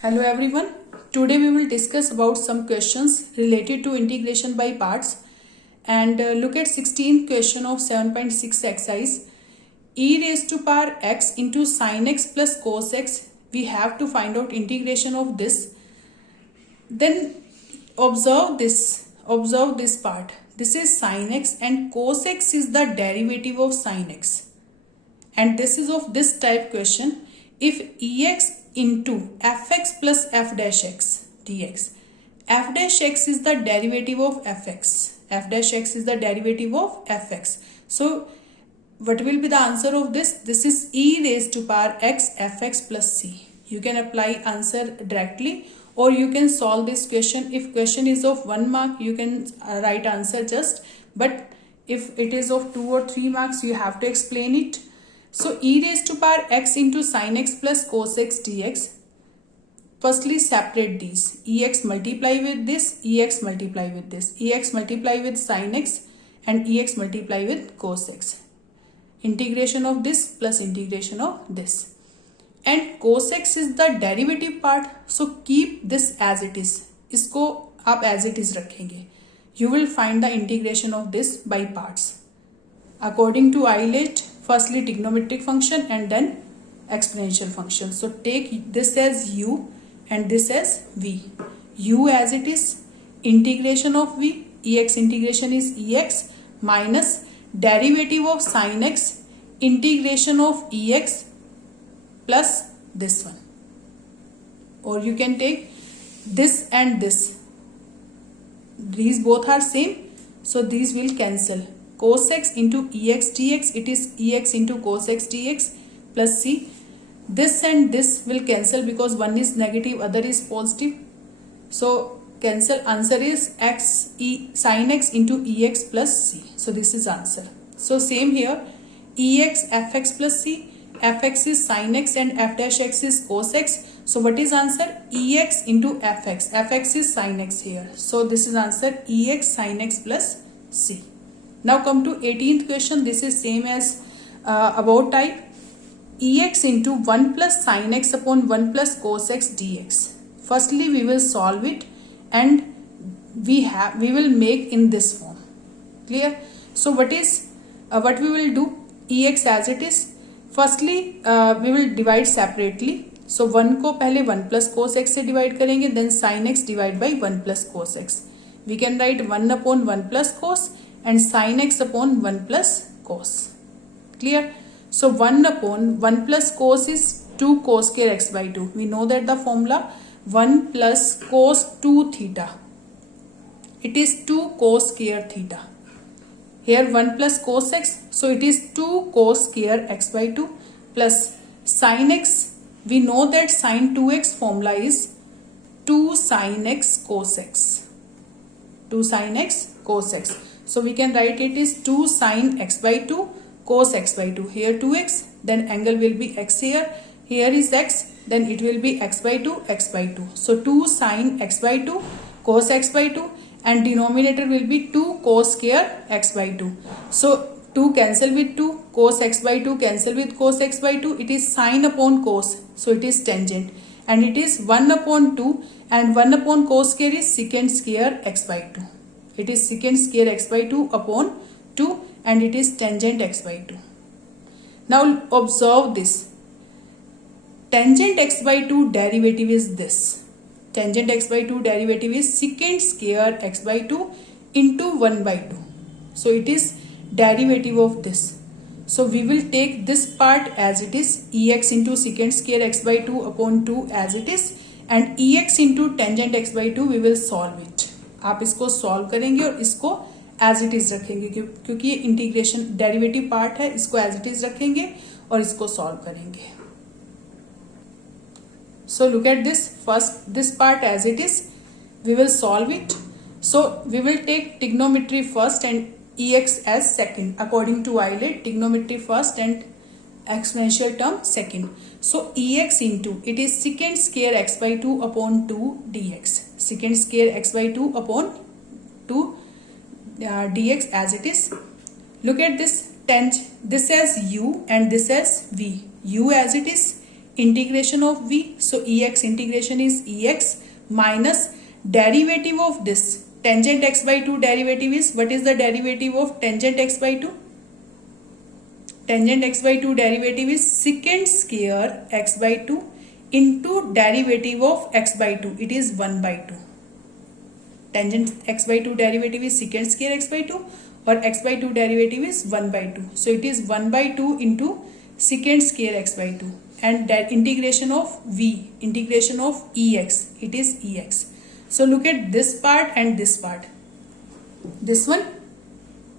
Hello everyone. Today we will discuss about some questions related to integration by parts and look at 16th question of 7.6 exercise. E raised to power x into sin x plus cos x. We have to find out integration of this. Then observe this part. This is sin x and cos x is the derivative of sin x. And this is of this type question. If ex into fx plus f dash x dx, f dash x is the derivative of fx, f dash x is the derivative of fx. So what will be the answer of this? This is e raised to power x fx plus c. You can apply answer directly or you can solve this question. If question is of 1 mark, you can write answer just, but if it is of 2 or 3 marks, you have to explain it. So e raised to power x into sin x plus cos x dx. Firstly separate these. Ex multiply with this, ex multiply with this, ex multiply with sin x and ex multiply with cos x. Integration of this plus integration of this. And cos x is the derivative part. So keep this as it is. इसको आप as it is रखेंगे. You will find the integration of this by parts. According to Eilert, firstly trigonometric function and then exponential function. So take this as u and this as v. U as it is, integration of v, ex integration is ex minus derivative of sin x, integration of ex plus this one. Or you can take this and this. These both are same, so these will cancel. Cos x into ex dx, it is ex into cos x dx plus c. This and this will cancel because one is negative, other is positive. So cancel. Answer is sin x into ex plus c. So this is answer. So same here, ex fx plus c. Fx is sin x and f dash x is cos x. So what is answer? Ex into fx. Fx is sin x here. So this is answer ex sin x plus c. Now come to 18th question. This is same as about type. Ex into 1 plus sin x upon 1 plus cos x dx. Firstly we will solve it and we will make in this form. Clear? So what we will do? Ex as it is. Firstly we will divide separately. So 1 को पहले 1 plus cos x से divide करेंगे, then sin x divide by 1 plus cos x. We can write 1 upon 1 plus cos and sin x upon 1 plus cos. Clear? So 1 upon 1 plus cos is 2 cos square x by 2. We know that the formula 1 plus cos 2 theta. It is 2 cos square theta. Here 1 plus cos x. So it is 2 cos square x by 2 plus sin x. We know that sin 2x formula is 2 sin x cos x. 2 sin x cos x. So we can write it is 2 sin x by 2 cos x by 2. Here 2x, then angle will be x here. Here is x, then it will be x by 2, x by 2. So 2 sin x by 2 cos x by 2 and denominator will be 2 cos square x by 2. So 2 cancel with 2, cos x by 2 cancel with cos x by 2. It is sin upon cos. So it is tangent. And it is 1 upon 2 and 1 upon cos square is secant square x by 2. It is secant square x by 2 upon 2 and it is tangent x by 2. Now observe this. Tangent x by 2 derivative is this. Tangent x by 2 derivative is secant square x by 2 into 1 by 2. So it is derivative of this. So we will take this part as it is, ex into secant square x by 2 upon 2 as it is, and ex into tangent x by 2 we will solve it. आप इसको solve करेंगे और इसको as it is रखेंगे क्योंकि ये integration derivative part है, इसको as it is रखेंगे और इसको solve करेंगे. So look at this. First this part as it is, we will solve it. So we will take trigonometry first and ex as second. According to Eilert, trigonometry first and exponential term second. So ex into, it is secant square x by 2 upon 2 dx. Secant square x by 2 upon 2 dx as it is. Look at this, this as u and this as v. U as it is, integration of v, so ex integration is ex minus derivative of this tangent x by 2 derivative is, what is the derivative of tangent x by 2? Tangent x by 2 derivative is secant square x by 2 into derivative of x by 2, it is 1 by 2. Tangent x by 2 derivative is secant square x by 2 or x by 2 derivative is 1 by 2. So it is 1 by 2 into secant square x by 2, and that integration of v, integration of ex, it is ex. So look at this part and this part. This one,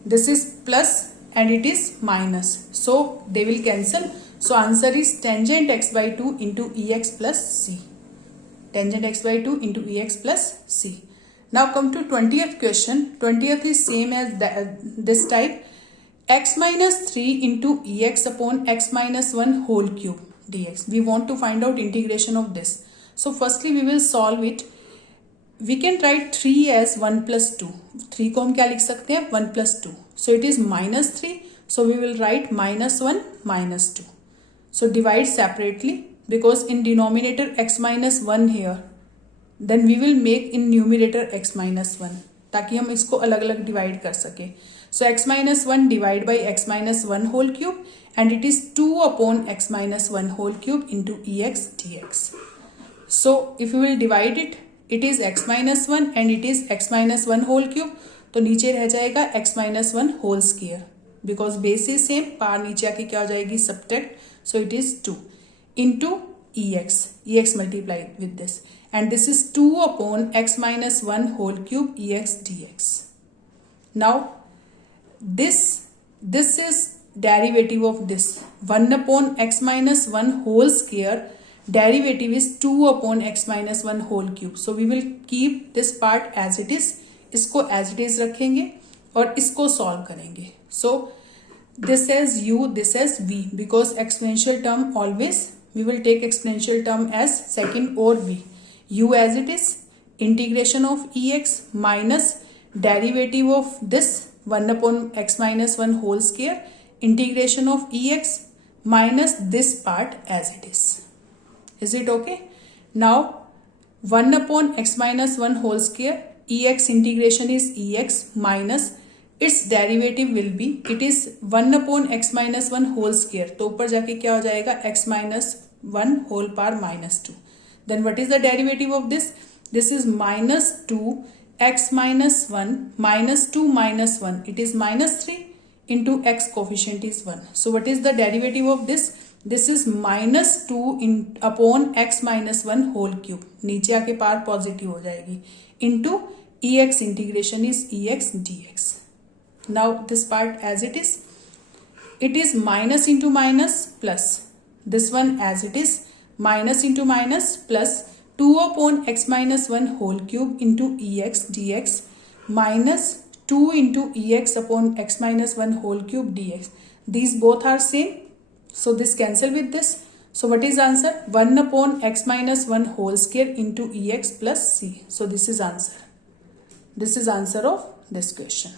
this is plus and it is minus. So they will cancel. So answer is tangent x by 2 into ex plus c. Tangent x by 2 into ex plus c. Now come to 20th question. 20th is same as this type. X minus 3 into ex upon x minus 1 whole cube dx. We want to find out integration of this. So firstly we will solve it. We can write 3 as 1 plus 2. 3 को हम क्या लिख सकते हैं? 1 plus 2. So it is minus 3. So we will write minus 1 minus 2. So divide separately, because in denominator x minus 1 here. Then we will make in numerator x minus 1, ताकि हम इसको अलग अलग डिवाइड कर सके. So x minus 1 divide by x minus 1 whole cube, and it is 2 upon x minus 1 whole cube into ex dx. So if you will divide it, it is x minus 1 and it is x minus 1 whole cube. तो नीचे रह जाएगा x minus 1 whole square, because base is same, पार नीचे आके क्या हो जाएगी? Subtract. So it is 2 into ex multiplied with this, and this is 2 upon x minus 1 whole cube ex dx. Now this is derivative of this 1 upon x minus 1 whole square, derivative is 2 upon x minus 1 whole cube. So we will keep this part as it is, इसको as it is रखेंगे और इसको solve करेंगे. So this as u, this as v, because exponential term always we will take exponential term as second or v. U as it is, integration of ex minus derivative of this 1 upon x minus 1 whole square, integration of ex minus this part as it is. Is it okay? Now 1 upon x minus 1 whole square, ex integration is ex minus its derivative will be, it is 1 upon x minus 1 whole square. तो ऊपर जाके क्या हो जाएगा? x minus 1 whole power minus 2. Then what is the derivative of this? This is minus 2 x minus 1 minus 2 minus 1. It is minus 3 into x coefficient is 1. So what is the derivative of this? This is minus 2 upon x minus 1 whole cube. नीचे आके power positive हो जाएगी. Into ex integration is ex dx. Now this part as it is minus into minus plus. This one as it is, minus into minus plus 2 upon x minus 1 whole cube into ex dx minus 2 into ex upon x minus 1 whole cube dx. These both are same. So this cancel with this. So what is answer? 1 upon x minus 1 whole square into ex plus c. So this is answer. This is answer of this question.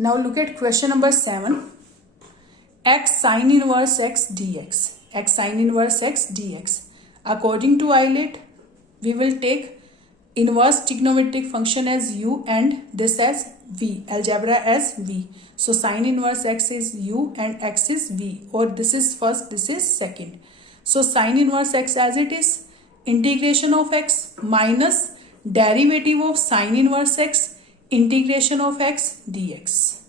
Now look at question number 7. X sin inverse x dx. X sin inverse x dx. According to Euler, we will take inverse trigonometric function as u and this as v, algebra as v. So sin inverse x is u and x is v, or this is first, this is second. So sin inverse x as it is, integration of x minus derivative of sin inverse x, integration of x dx.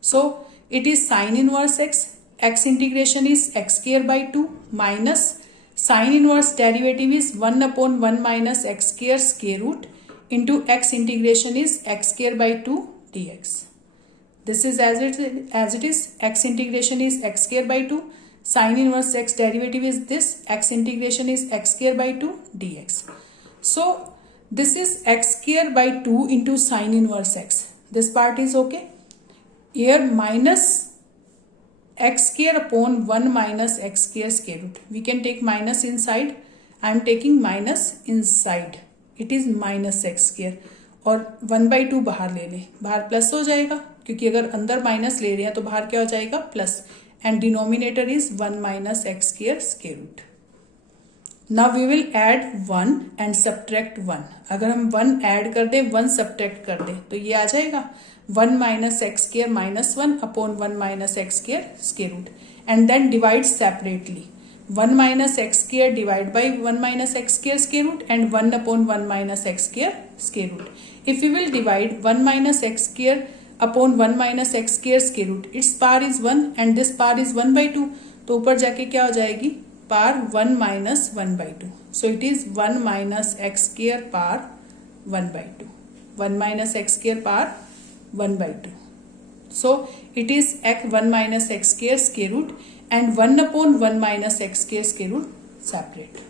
So it is sin inverse x integration is x square by 2 minus sin inverse derivative is 1 upon 1 minus x square root into x integration is x square by 2 dx. This is as it is, x integration is x square by 2, sin inverse x derivative is this, x integration is x square by 2 dx. So this is x square by 2 into sin inverse x. This part is okay. Here minus x square upon 1 minus x square root. We can take minus inside. I am taking minus inside. It is minus x square. और 1 by 2 बाहर ले लें. बाहर plus हो जाएगा, क्योंकि अगर अंदर माइनस ले रहे हैं तो बाहर क्या हो जाएगा? Plus. and denominator is 1 minus x square root. Now we will add 1 and subtract 1. अगर हम 1 ऐड कर दें 1 सब्ट्रैक्ट कर दें तो ये आ जाएगा 1 minus x square minus 1 upon 1 minus x square root, and then divide separately. 1 minus x square divide by 1 minus x square root and 1 upon 1 minus x square root. If we will divide 1 minus x square upon 1 minus x square root, its power is 1 and this power is 1 by 2. तो ऊपर जाके क्या हो जाएगी, power 1 minus 1 by 2. So it is 1 minus x square power 1 by 2. 1 minus x square power 1 by 2. So it is 1 minus x square root and 1 upon 1 minus x square root separate.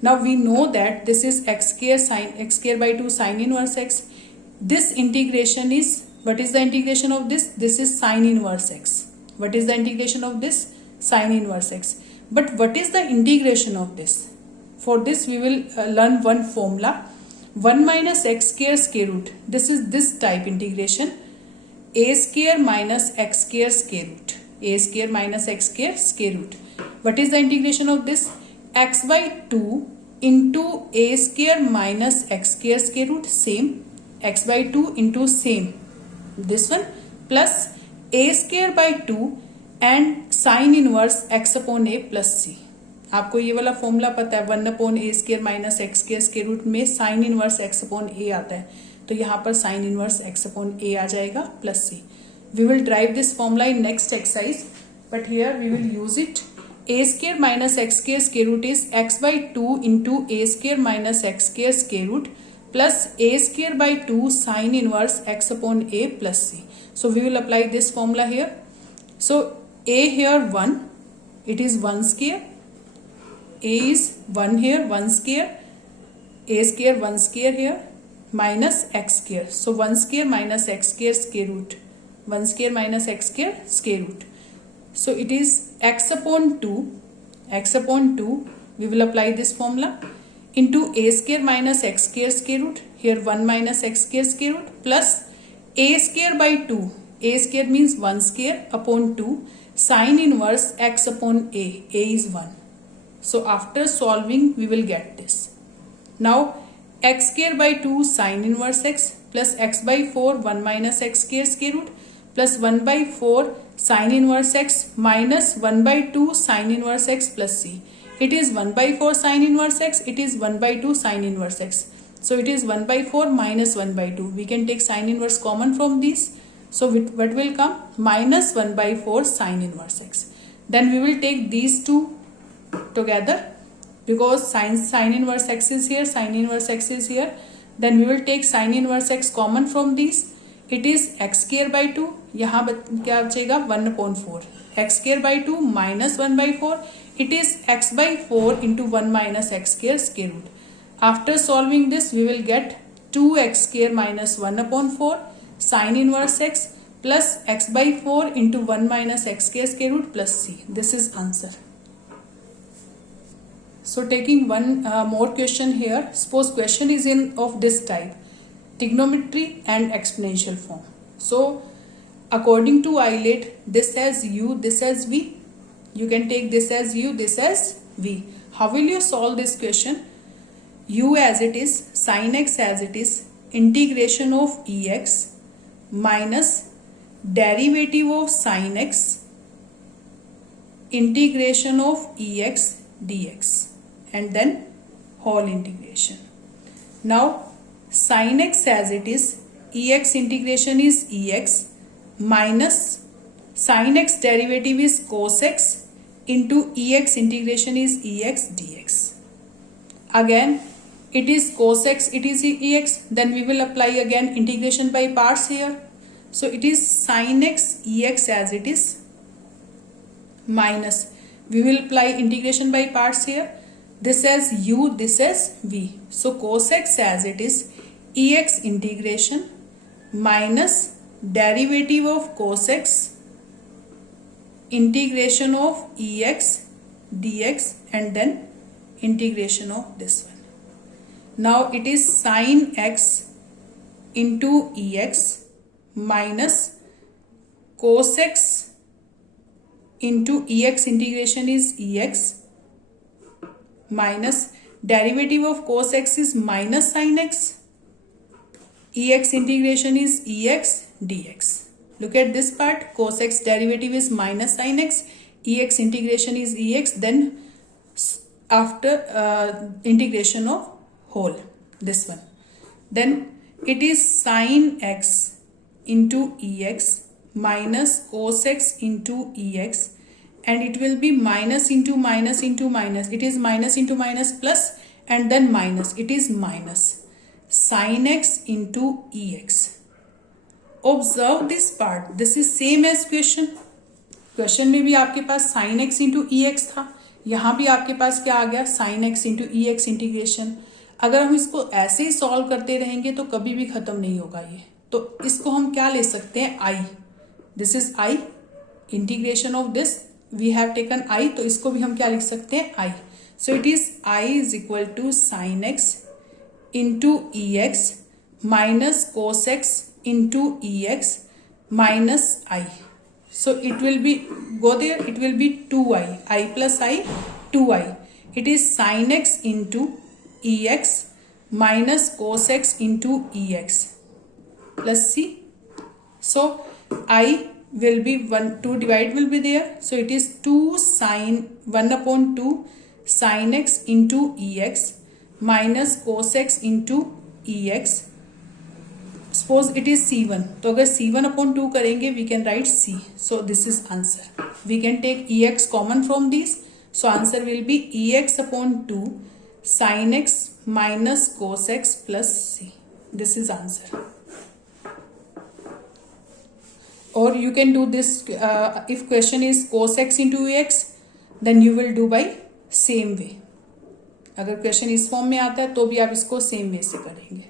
Now we know that this is x square by 2 sin inverse x. This integration is, what is the integration of this? This is sin inverse x. What is the integration of this? Sin inverse x. But what is the integration of this? For this we will learn one formula. 1 minus x square root. This is this type integration. A square minus x square root. A square minus x square root. What is the integration of this? X by 2 into a square minus x square root, same. X by 2 into same this one plus a square by 2 and sin inverse x upon a plus c. आपको ये वाला formula पता है, 1 upon a square minus x square root में sine inverse x upon a आता है, तो यहाँ पर sine inverse x upon a आ जाएगा plus c. We will drive this formula in next exercise, but here we will use it. A square minus x square root is x by 2 into a square minus x square root plus a square by 2 sine inverse x upon a plus C. So we will apply this formula here. So a here 1, it is 1 square. A is 1 here, 1 square. A square 1 square here minus x square. So 1 square minus x square root. 1 square minus x square root. So it is x upon 2. X upon 2. We will apply this formula into a square minus x square root. Here 1 minus x square root plus a square by 2. A square means 1 square upon 2 sin inverse x upon a. A is 1. So after solving we will get this. Now x square by 2 sin inverse x plus x by 4 1 minus x square root plus 1 by 4 sin inverse x minus 1 by 2 sin inverse x plus c. It is 1 by 4 sin inverse x. It is 1 by 2 sin inverse x. So it is 1 by 4 minus 1 by 2. We can take sin inverse common from these. So what will come? Minus 1 by 4 sin inverse x. Then we will take these two together because sin inverse x is here, sin inverse x is here. Then we will take sin inverse x common from these. It is x square by 2. यहाँ क्या बचेगा 1 upon 4. X square by 2 minus 1 by 4. It is x by 4 into 1 minus x square root. After solving this, we will get 2x square minus 1 upon 4 sin inverse x plus x by 4 into 1 minus x square root plus c. This is answer. So taking one more question here. Suppose question is of this type, trigonometry and exponential form. So according to Euler, this as u, this as v. You can take this as u, this as v. How will you solve this question? U as it is, sin x as it is, integration of ex minus derivative of sin x, integration of ex dx, and then whole integration. Now sin x as it is, ex integration is ex minus sin x derivative is cos x into ex integration is ex dx. Again it is cos x, it is ex, then we will apply again integration by parts here. So it is sin x ex as it is minus, we will apply integration by parts here. This as u, this as v. So cos x as it is ex integration minus derivative of cos x integration of ex dx and then integration of this one. Now it is sin x into ex minus cos x into ex integration is ex minus derivative of cos x is minus sin x. Ex integration is ex dx. Look at this part. Cos x derivative is minus sin x. Ex integration is ex. Then after integration of whole, this one. Then it is sin x into ex minus cos x into ex, and it will be minus into minus into minus. It is minus into minus plus and then minus. It is minus sin x into ex. Observe this part. This is same as question. Question में भी आपके पास sin x into ex था, यहाँ भी आपके पास क्या आ गया, sin x into ex integration. अगर हम इसको ऐसे ही सॉल्व करते रहेंगे तो कभी भी खत्म नहीं होगा ये. तो इसको हम क्या ले सकते हैं, i. This is i. Integration of this we have taken i, तो इसको भी हम क्या लिख सकते हैं, i. So it is i is equal to sin x into ex minus cos x into ex minus I. So it will be, go there, it will be 2i. I plus I, 2i. It is sin x into ex minus cos x into ex plus c. So I will be 1, 2 divide will be there. So it is 2 sin 1 upon 2 sin x into ex minus cos x into ex. Suppose it is c1, तो अगर c1 upon 2 करेंगे we can write c. So this is answer. We can take ex common from these. So answer will be ex upon 2 sin x minus cos x plus c. This is answer. Or you can do this if question is cos x into x, then you will do by same way. अगर question इस form में आता है तो भी आप इसको same way से करेंगे.